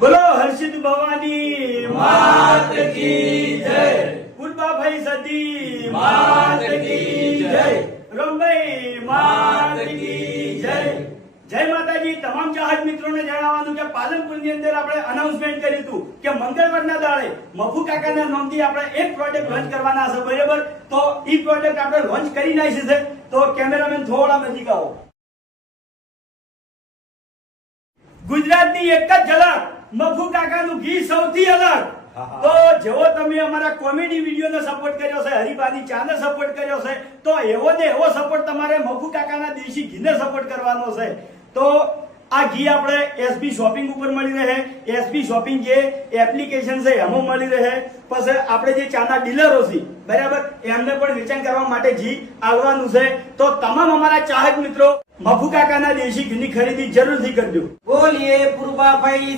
બોલો હર્ષિત ભવાની માત કી જય, કુલબાભાઈ સદી માત કી જય, રમભાઈ માત કી જય. જય માતાજી. તમામ ચાહક મિત્રોને જણાવવાનું કે પાલનપુરની અંદર આપણે અનાઉન્સમેન્ટ કર્યું હતું કે મંગળવારના દાડે મફુ કાકાના નામથી આપણે એક પ્રોડક્ટ લોન્ચ કરવાના છે, બરાબર? તો ઈ પ્રોડક્ટ આપણે લોન્ચ કરી નાખી છે. તો કેમેરામેન થોડા નજીક આવો. ગુજરાતની એક જ ઝલક, મફુ કાકાનું ઘી સૌથી અલગ. તો જેવો તમે અમારા કોમેડી વિડીયોને સપોર્ટ કર્યો છે, હરિભાની ચાને સપોર્ટ કર્યો છે, તો એવો ને એવો સપોર્ટ તમારે મફુ કાકાના દેશી ઘીને સપોર્ટ કરવાનો છે. તો આ ઘી આપણે એસબી શોપિંગ ઉપર મળી રહે, એસબી શોપિંગ જે એપ્લિકેશન છે એમાં મળી રહે. પછી આપણે જે ચાના ડીલરો છે, બરાબર, એમને પણ વેચાણ કરવા માટે ઘી આવવાનું છે. તો તમામ અમારા ચાહક મિત્રો મફુ કાકાના દેશી ઘીની ખરીદી જરૂરથી કરજો. બોલીએ પૂર્વાભાઈ